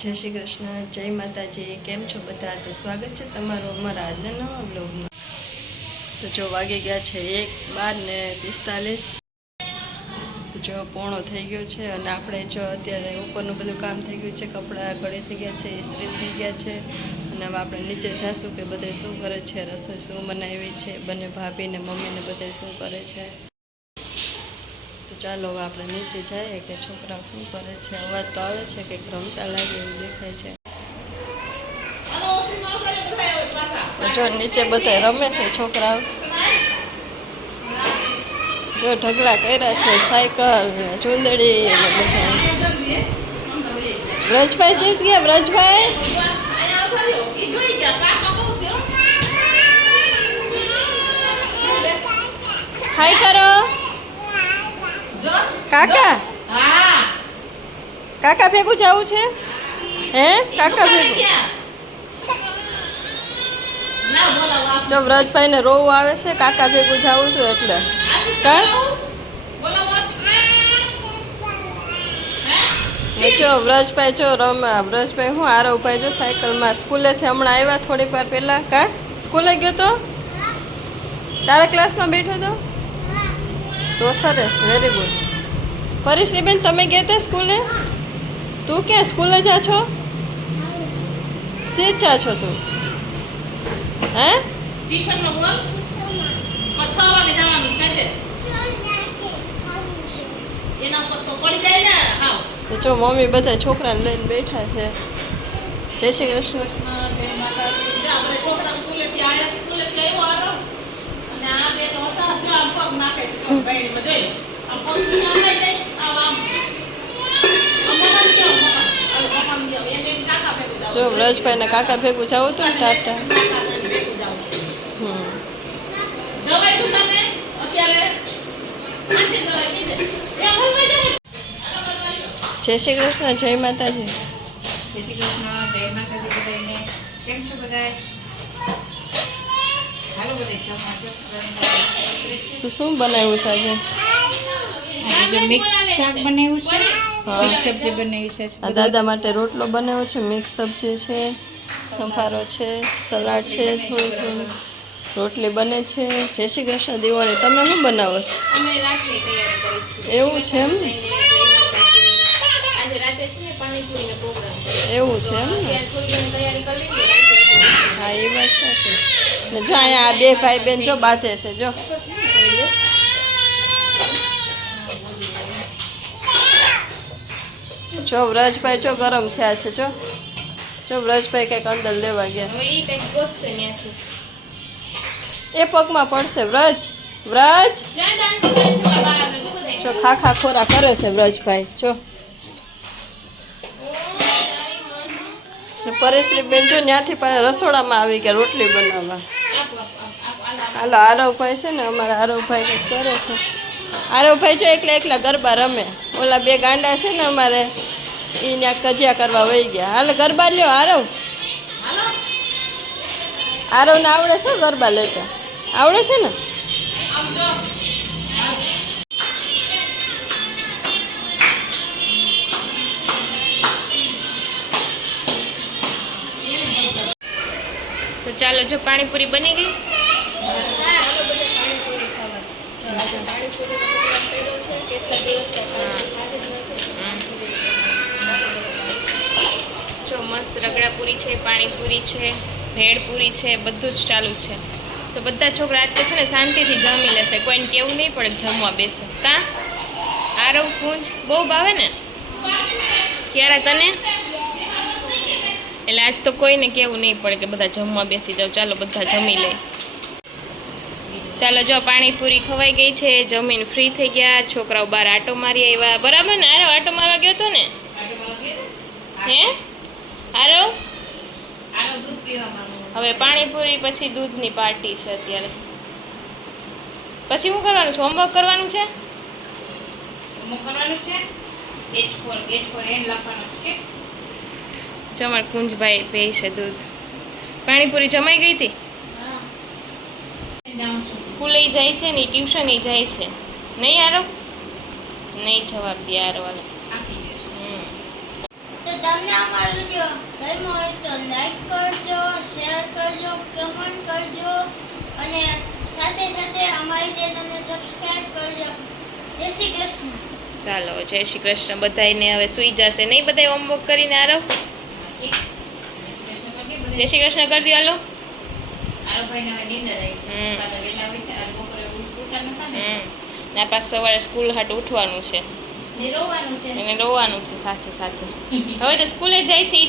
જય શ્રી કૃષ્ણ, જય માતાજી। કેમ છો બધા? તો સ્વાગત છે તમારું અમારા આજના નવા બ્લોગમાં। તો જો વાગી ગયા છે 1:12:45। તો જો પોણો થઈ ગયો છે અને આપણે જો અત્યારે ઉપરનું બધું કામ થઈ ગયું છે, કપડાં ઘડી થઈ ગયા છે, ઇસ્ત્રી થઈ ગયા છે અને હવે આપણે નીચે જાશું કે બધે શું કરે છે, રસોઈ શું બનાવી છે, બંને ભાભી ને મમ્મી ને બધે શું કરે છે। તો ચાલો હવે આપણે નીચે જઈએ કે છોકરાઓ શું કરે છે। અવાજ તો આવે છે કે રમતા લાગે એવું દેખાય છે। જો નીચે બધા રમે છે છોકરાઓ, જો ઢગલા કર્યા છે, સાયકલ ને ચુંદડી ને બધા। વ્રજભાઈ સીધ ગયા, વ્રજભાઈ હાય કરો કાકા। કાકા ભેગું જવું છે હે? કાકા ભેગું જો વ્રજભાઈ ને રોવું આવે છે, કાકા ભેગું જવું છું એટલે જો વ્રજભાઈ જો રમા। વ્રજભાઈ હું આરવભાઈ જો સાયકલમાં સ્કૂલેથી હમણાં આવ્યા થોડીક વાર પહેલા। કા સ્કૂલે ગયો તો? તારા ક્લાસમાં બેઠો તો સરસ, વેરી ગુડ। પરેશરીબેન તમે ગયા હતા સ્કૂલે? તું ક્યાં સ્કૂલે જા છો? સીધ જા છો તું? હે ટ્યુશનમાં બોલ 6 વાગે જવાનું છે એના ઉપર તો પડી જાય ને। હા તો જો મમ્મી બધા છોકરાને લઈને બેઠા છે। જય શ્રી કૃષ્ણ, જય માતાજી। આપણે છોકરા સ્કૂલેથી આવ્યા, સ્કૂલેથી આવ્યો આરો અને આ બે તો હતા જો આમ પગ નાખે છે બાયડી માં જોઈ આમ પગ ની આમ લઈ જાય આમ જો વ્રજભાઈ ને કાકા ભેગું જવું હતું ને ટાટા। જય શ્રી કૃષ્ણ, જય માતાજી। જય શ્રી કૃષ્ણ, જય માતાજી બધાને। કેમ છો બધા? હાલો બધા જમવા જો। તો શું બનાવ્યું છે આજે? આજે મિક્સ શાક બનાવ્યું છે, મિક્સ સબ્જી બનાવી છે। આ દાદા માટે રોટલો બનાવ્યો છે, મિક્સ સબ્જી છે, સંભારો છે, સલાડ છે, થોડું થોડું રોટલી બને છે। જય શ્રી કૃષ્ણ દિવાળી, તમે શું બનાવો છો? એવું છે એમ ને? એવું છે એમ ને? હા એ વાત સાચી। ને જો અહીંયા આ બે ભાઈ બેન જો બાંધે છે, જો વ્રજભાઈ જો ગરમ થયા છે। જો વ્રજભાઈ કંઈક અંદર લેવા ગયા, એ પગમાં પડશે। વ્રજ જો ખાખા ખોરા કરે છે વ્રજભાઈ જો। પરેશરીબેન જો ત્યાંથી પાછા રસોડામાં આવી ગયા રોટલી બનાવવા। હાલો આરવભાઈ છે ને, અમારા આરવભાઈ કંઈક કરે છે। આરવભાઈ જો એકલા એકલા ગરબા રમે, ઓલા બે ગાંડા છે ને અમારે એ ત્યાં કજિયા કરવા વહી ગયા। હાલ ગરબા લ્યો આરવ, આરવને આવડે છે ગરબા લેતા? આવડે છે ને? તો ચાલો જો પાણીપુરી બની ગઈ। જો મસ્ત રગડાપુરી છે, પાણીપુરી છે, ભેળપુરી છે, બધું જ ચાલુ છે। તો બધા છોકરા આજ તો છે ને શાંતિથી જમી લેશે, કોઈને કેવું નહીં પડે જમવા બેસે। કા આરવ કુંજ બહુ ભાવે ને ક્યારે તને? એટલે આજ તો કોઈને કેવું નહીં પડે કે બધા જમવા બેસી જાવ, ચાલો બધા જમી લે। ચાલો જો પાણીપુરી ખવાઈ ગઈ છે, જમીન ફ્રી થઈ ગયા, છોકરાઓ બહાર આટો મારી આવ્યા। બરાબર ને આરવ? આટો મારવા ગયો હતો ને? હે આરવ? હવે પાણીપુરી પછી દૂધની પાર્ટી છે અત્યારે। પછી શું કરવાનું છે? હોમવર્ક કરવાનું છે? જમાર કુંજભાઈ પે છે દૂધ। પાણીપુરી જમાઈ ગઈ હતી? સ્કૂલે જાય છે ને ટ્યુશન જાય છે નહીં? આરવ નહીં જવાબ દે આરવ। તો તમે તમને અમારો વિડિયો ગમ્યો હોય તો લાઈક કરજો, શેર કરજો, કમેન્ટ કરજો અને સાથે સાથે અમારી ચેનલને સબસ્ક્રાઇબ કરજો. જય શ્રી કૃષ્ણ. ચાલો જય શ્રી કૃષ્ણ. બધાને હવે સુઈ જશે નહીં? બધાય હોમવર્ક કરીને આરવ જય શ્રી કૃષ્ણ કરી દો. હાલો. આરોભાઈને હવે નીંદર આવી છે. હમ. કાલે વહેલા ઉઠ્યા, આજ બપોરે ઉઠતા નતા ને. ના પાછ સવારે સ્કૂલ હાટું ઉઠવાનું છે, ને રોવાનું છે. એને રોવાનું છે સાથે સાથે. હવે તો સ્કૂલે જાય છે ઈ